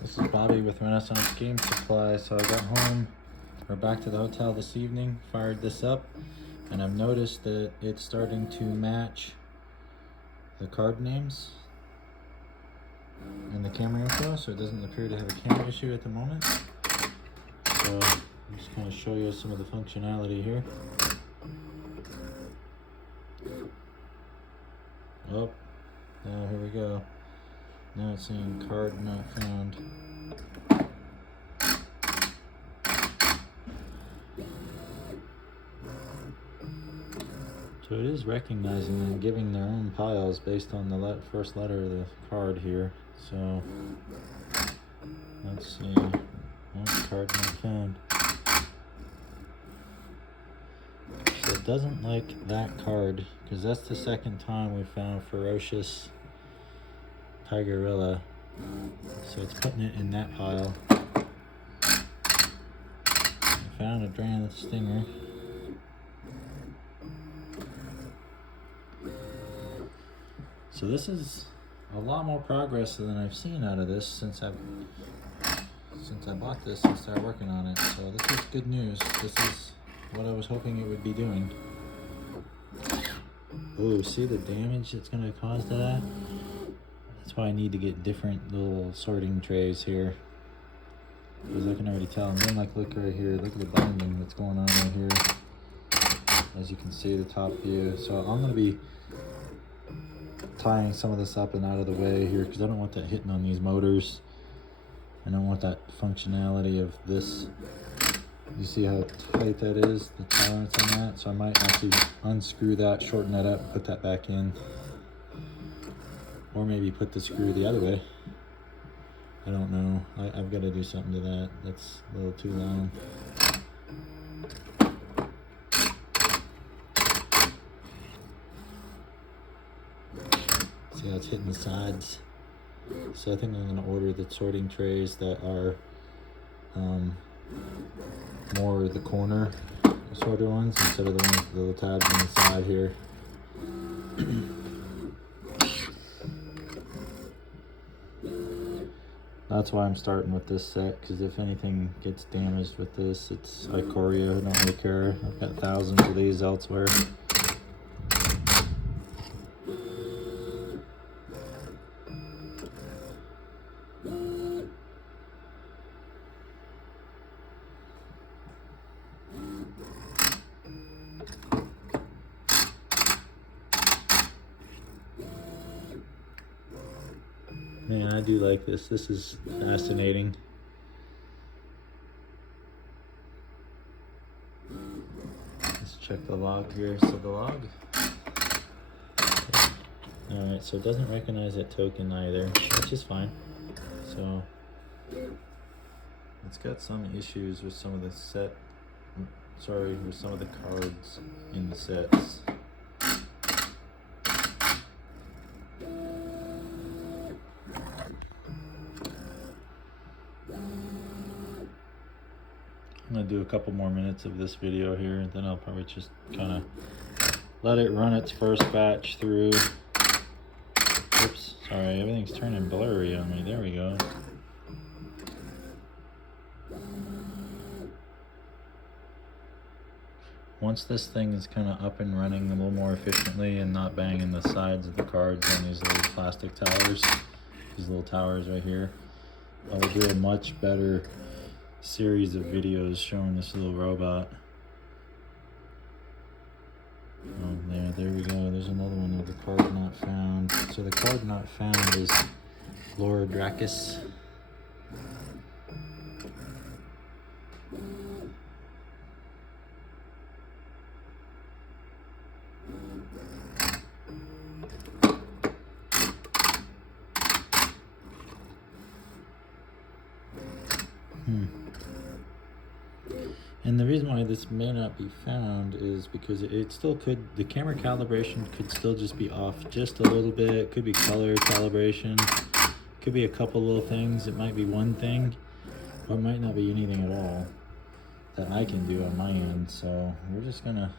This is Bobby with Renaissance Game Supply. So I got home, or back to the hotel this evening, fired this up, and I've noticed that it's starting to match the card names and the camera info, so it doesn't appear to have a camera issue at the moment. So I'm just going to show you some of the functionality here. Oh, now here we go. Now it's saying card not found. So it is recognizing and giving their own piles based on the first letter of the card here. So let's see. Oh, card not found. So it doesn't like that card because that's the second time we found Ferocious Tigerilla. So it's putting it in that pile. I found a Adrenaline Stinger. So this is a lot more progress than I've seen out of this since I bought this and started working on it. So this is good news. This is what I was hoping it would be doing. Oh, see the damage it's going to cause to that? That's why I need to get different little sorting trays here. Because I can already tell. And then like look right here, look at the binding that's going on right here. As you can see, the top view. So I'm going to be tying some of this up and out of the way here because I don't want that hitting on these motors. I don't want that functionality of this. You see how tight that is, the tolerance on that? So I might actually unscrew that, shorten that up, put that back in. Or maybe put the screw the other way. I don't know. I've got to do something to that. That's a little too long. See how it's hitting the sides? So I think I'm going to order the sorting trays that are more the corner sorter ones instead of the ones with the little tabs on the side here. That's why I'm starting with this set, because if anything gets damaged with this, it's Icoria. I don't really care. I've got thousands of these elsewhere. Man, I do like this. This is fascinating. Let's check the log here. So the log. Alright, so it doesn't recognize that token either, which is fine. So it's got some issues with some of the with some of the cards in the sets. I'm going to do a couple more minutes of this video here, then I'll probably just kind of let it run its first batch through. Oops, sorry, everything's turning blurry on me. There we go. Once this thing is kind of up and running a little more efficiently and not banging the sides of the cards on these little plastic towers, these little towers right here, I will do a much better series of videos showing this little robot. Oh, there we go. There's another one of the card not found. So the card not found is Laura Dracus. And the reason why this may not be found is because it still could, the camera calibration could still just be off just a little bit. It could be color calibration, could be a couple little things. It might be one thing, or it might not be anything at all that I can do on my end. So we're just gonna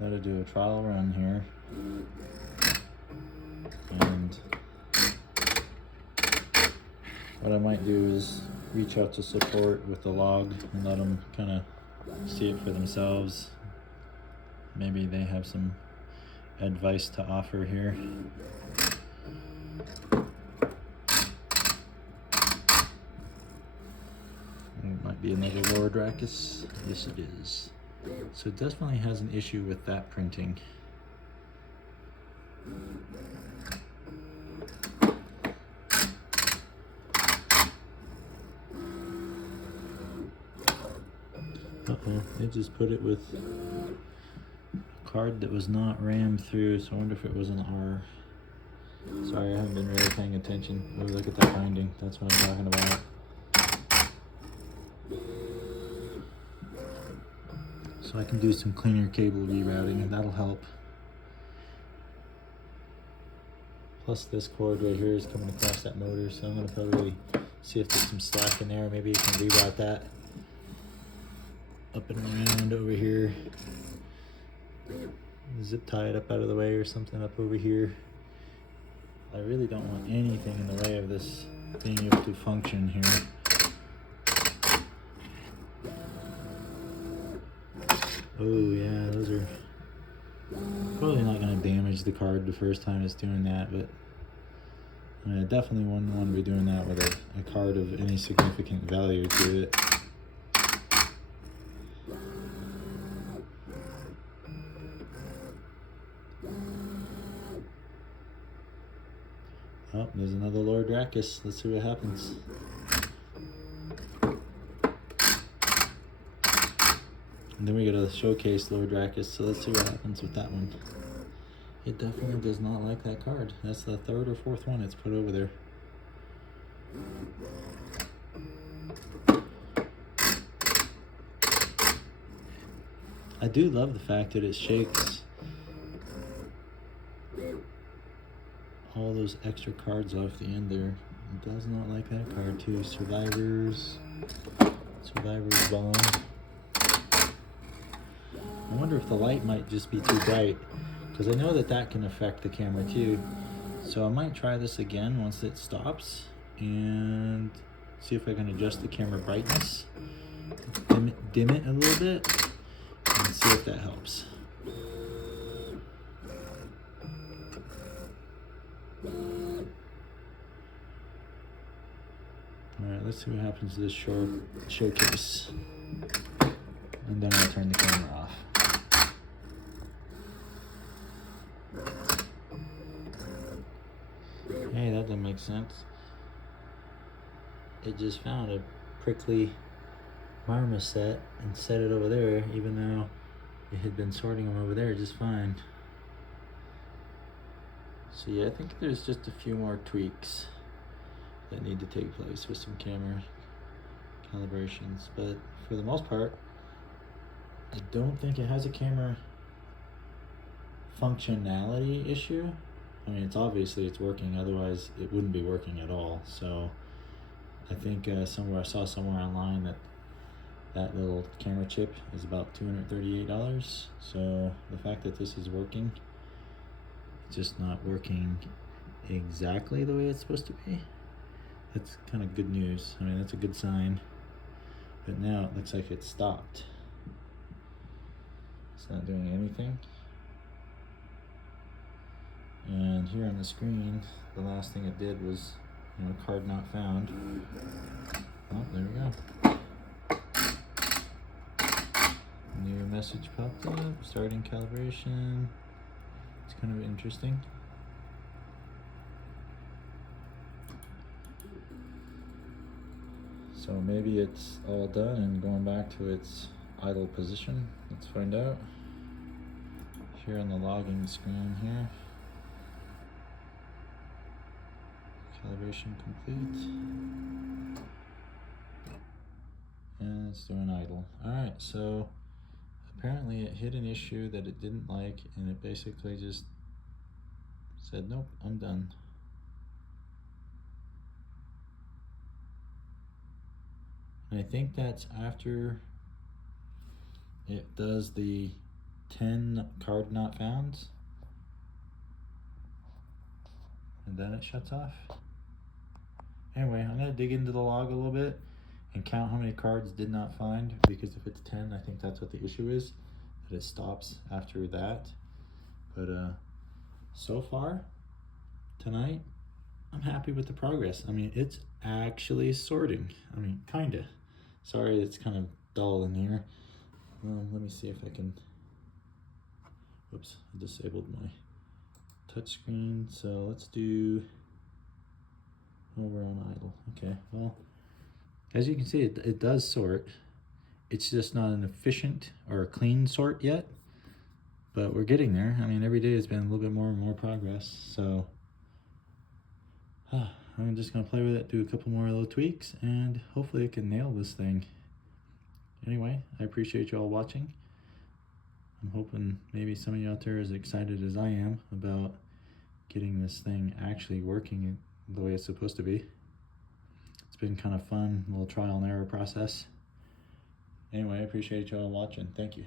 let it do a trial run here. And what I might do is reach out to support with the log and let them kind of see it for themselves. Maybe they have some advice to offer here. It might be another Lord Rackus. Yes, it is. So it definitely has an issue with that printing. Uh-oh, they just put it with a card that was not rammed through, so I wonder if it was an R. Sorry, I haven't been really paying attention. Oh, look at that binding. That's what I'm talking about. So I can do some cleaner cable rerouting, and that'll help. Plus this cord right here is coming across that motor, so I'm gonna probably see if there's some slack in there. Maybe you can reroute that up and around over here. Zip tie it up out of the way or something up over here. I really don't want anything in the way of this being able to function here. Oh yeah, those are probably not going to damage the card the first time it's doing that, but I definitely wouldn't want to be doing that with a card of any significant value to it. Oh, there's another Lord Rackus. Let's see what happens. And then we got a showcase Lord Rackus, so let's see what happens with that one. It definitely does not like that card. That's the third or fourth one it's put over there. I do love the fact that it shakes all those extra cards off the end there. It does not like that card too. Survivor's Bone. I wonder if the light might just be too bright, because I know that that can affect the camera too. So I might try this again once it stops and see if I can adjust the camera brightness, dim it a little bit, and see if that helps. Alright, let's see what happens to this showcase. And then I'll turn the camera off. Hey, that doesn't make sense. It just found a prickly marmoset and set it over there, even though it had been sorting them over there just fine. So yeah, I think there's just a few more tweaks that need to take place with some camera calibrations, but for the most part, I don't think it has a camera functionality issue. I mean, it's obviously it's working, otherwise it wouldn't be working at all. So I think I saw somewhere online that that little camera chip is about $238. So the fact that this is working, it's just not working exactly the way it's supposed to be. That's kind of good news. I mean, that's a good sign. But now it looks like it's stopped. It's not doing anything. And here on the screen, the last thing it did was, card not found. Oh, there we go. New message popped up, starting calibration. It's kind of interesting. So maybe it's all done and going back to its idle position. Let's find out. Here on the logging screen here. Calibration complete. And it's doing idle. Alright, so apparently it hit an issue that it didn't like, and it basically just said, nope, I'm done. And I think that's after it does the 10 card not found, and then it shuts off. Anyway, I'm gonna dig into the log a little bit and count how many cards did not find, because if it's 10, I think that's what the issue is, that it stops after that. But so far tonight, I'm happy with the progress. I mean, it's actually sorting. I mean, kinda. Sorry, it's kind of dull in here. Let me see if I can, whoops, I disabled my touchscreen. So let's do, oh, we're on idle. Okay, well, as you can see, it does sort. It's just not an efficient or a clean sort yet, but we're getting there. I mean, every day has been a little bit more and more progress. So I'm just gonna play with it, do a couple more little tweaks, and hopefully I can nail this thing. Anyway, I appreciate you all watching. I'm hoping maybe some of you out there are as excited as I am about getting this thing actually working the way it's supposed to be. It's been kind of fun, a little trial and error process. Anyway, I appreciate you all watching. Thank you.